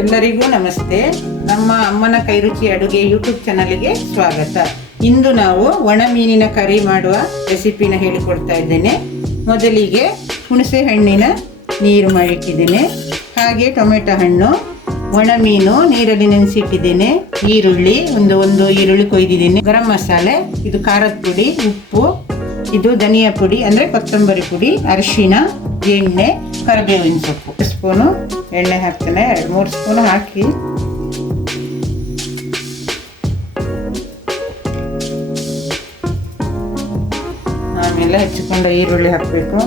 ಎಲ್ಲರಿಗೂ ನಮಸ್ತೆ. ನಮ್ಮ ಅಮ್ಮನ ಕೈರುಚಿ ಅಡುಗೆ ಯೂಟ್ಯೂಬ್ ಚಾನಲ್ಗೆ ಸ್ವಾಗತ. ಇಂದು ನಾವು ಒಣ ಮೀನಿನ ಕರಿ ಮಾಡುವ ರೆಸಿಪಿನ ಹೇಳಿಕೊಡ್ತಾ ಇದ್ದೇನೆ. ಮೊದಲಿಗೆ ಹುಣಸೆ ಹಣ್ಣಿನ ನೀರು ಮಾಡಿಟ್ಟಿದ್ದೇನೆ ಹಾಗೆ ಟೊಮೆಟೊ ಹಣ್ಣು, ಒಣ ಮೀನು, ನೀರಲ್ಲಿ ನೆನೆಸಿಟ್ಟಿದ್ದೇನೆ. ಈರುಳ್ಳಿ, ಒಂದು ಒಂದು ಈರುಳ್ಳಿ ಕೊಯ್ದಿದ್ದೀನಿ. ಗರಂ ಮಸಾಲೆ, ಇದು ಖಾರದ ಪುಡಿ, ಉಪ್ಪು, ಇದು ಧನಿಯಾ ಪುಡಿ, ಅಂದರೆ ಕೊತ್ತಂಬರಿ ಪುಡಿ, ಅರಿಶಿನ, ಎಣ್ಣೆ, ಕರಿಬೇವಿನ ಸೊಪ್ಪು ಸ್ಪೂನು ಎಣ್ಣೆ ಹಾಕ್ತೇನೆ, ಎರಡು ಮೂರು ಸ್ಪೂನ್ ಹಾಕಿ. ಆಮೇಲೆ ಹೆಚ್ಚಿಕೊಂಡು ಈರುಳ್ಳಿ ಹಾಕಬೇಕು.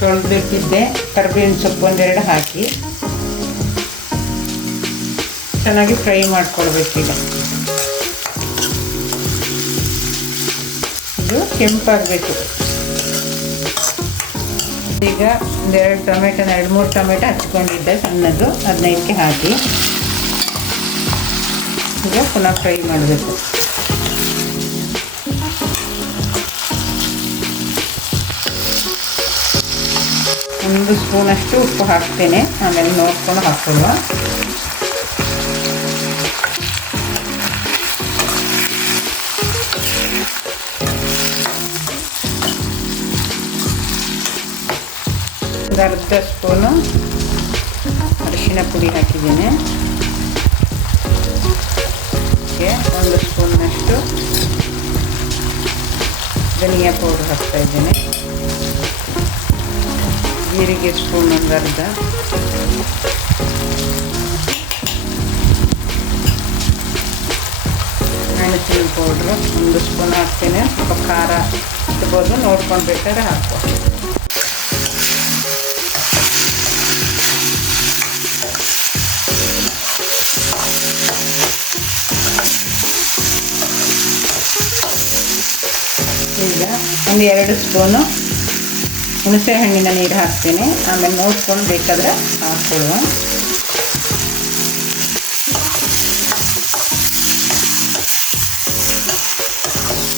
ತೊಳೆದಿಟ್ಟಿದ್ದೆ ಕರ್ಬೇವಿನ ಸೊಪ್ಪು ಒಂದೆರಡು ಹಾಕಿ. ಚೆನ್ನಾಗಿ ಫ್ರೈ ಮಾಡ್ಕೊಳ್ಬೇಕೀಗ ಇದು ಕೆಂಪಾಗಬೇಕು. ಈಗ ಒಂದೆರಡು ಟೊಮೆಟೊ ಎರಡು ಮೂರು ಟೊಮೆಟೊ ಹಚ್ಕೊಂಡಿದ್ದೆ ಸಣ್ಣದು ಅದನ್ನ ಇದಕ್ಕೆ ಹಾಕಿ. ಈಗ ಪುನಃ ಫ್ರೈ ಮಾಡಬೇಕು. ಒಂದು ಸ್ಪೂನಷ್ಟು ಉಪ್ಪು ಹಾಕ್ತೇನೆ. ಆಮೇಲೆ ನೋಡ್ಕೊಂಡು ಹಾಕೊಳ್ಳುವ. ಒಂದು ಅರ್ಧ ಸ್ಪೂನು ಅರಿಶಿನ ಪುಡಿ ಹಾಕಿದ್ದೀನಿ. ಒಂದು ಸ್ಪೂನ್ನಷ್ಟು ಧನಿಯಾ ಪೌಡ್ರ್ ಹಾಕ್ತಾ ಇದ್ದೀನಿ. ಜೀರಿಗೆ ಸ್ಪೂನ್ ಒಂದು ಅರ್ಧ. ಮೆಣಸಿನ ಪೌಡ್ರು ಒಂದು ಸ್ಪೂನ್ ಹಾಕ್ತೀನಿ. ಸ್ವಲ್ಪ ಖಾರ ಇಟ್ಬೋದು ನೋಡ್ಕೊಂಡು ಬೇಕಾದ್ರೆ ಹಾಕುವ ಒಂದು ಎರಡು ಸ್ಪೂನು ಹುಣಸೆ ಹಣ್ಣಿನ ನೀರು ಹಾಕ್ತೀನಿ. ಆಮೇಲೆ ನೋಡ್ಕೊಂಡು ಬೇಕಾದ್ರೆ ಹಾಕ್ಕೊಳ್ಳುವ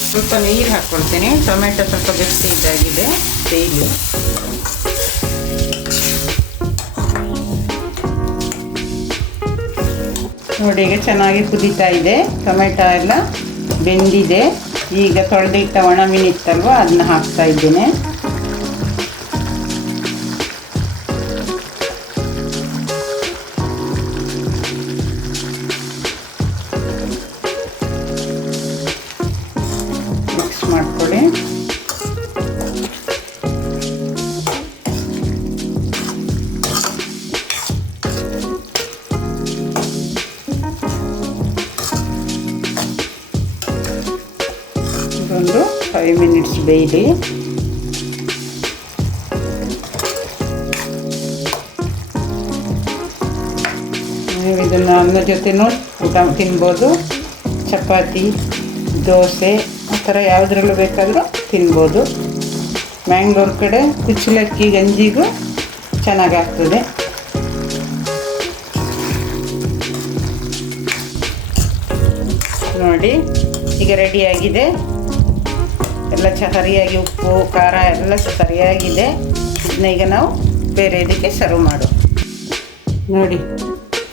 ಸ್ವಲ್ಪ ನೀರು ಹಾಕ್ಕೊಳ್ತೀನಿ. ಟೊಮೆಟೊ ಸ್ವಲ್ಪ ಗಟ್ಟಿ ಇದಾಗಿದೆ. ಡೈಲಿ ನೋಡಿ, ಈಗ ಚೆನ್ನಾಗಿ ಕುದೀತಾ ಇದೆ. ಟೊಮೆಟೊ ಎಲ್ಲ ಬೆಂದಿದೆ. ಈಗ ತೊಳೆದಿಟ್ಟ ಇತ್ತಲ್ವ ಅದನ್ನ ಹಾಕ್ತಾ ಇದ್ದೇನೆ. ಮಿಕ್ಸ್ ಮಾಡ್ಕೊಳ್ಳಿ. ಇದೊಂದು ಫೈವ್ ಮಿನಿಟ್ಸ್ ಬೇಯಲಿ. ನೀವು ಇದನ್ನು ಅನ್ನ ಜೊತೆನೂ ಊಟ ತಿನ್ಬೋದು. ಚಪಾತಿ, ದೋಸೆ, ಆ ಥರ ಯಾವುದ್ರಲ್ಲೂ ಬೇಕಾದರೂ ತಿನ್ಬೋದು. ಮ್ಯಾಂಗ್ಳೂರ್ ಕಡೆ ಕುಚ್ಚಲಕ್ಕಿ ಗಂಜಿಗೂ ಚೆನ್ನಾಗಾಗ್ತದೆ. ನೋಡಿ, ಈಗ ರೆಡಿಯಾಗಿದೆ ಎಲ್ಲ ಚ, ಸರಿಯಾಗಿ ಉಪ್ಪು, ಖಾರ ಎಲ್ಲ ಸರಿಯಾಗಿದೆ. ಇದನ್ನ ಈಗ ನಾವು ಬೇರೆ ಇದಕ್ಕೆ ಸರ್ವ್ ಮಾಡು ನೋಡಿ,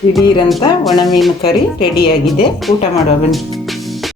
ದಿಢೀರಂತ ಒಣ ಮೀನು ಕರಿ ರೆಡಿಯಾಗಿದೆ ಊಟ ಮಾಡುವ ಬನ್ನಿ.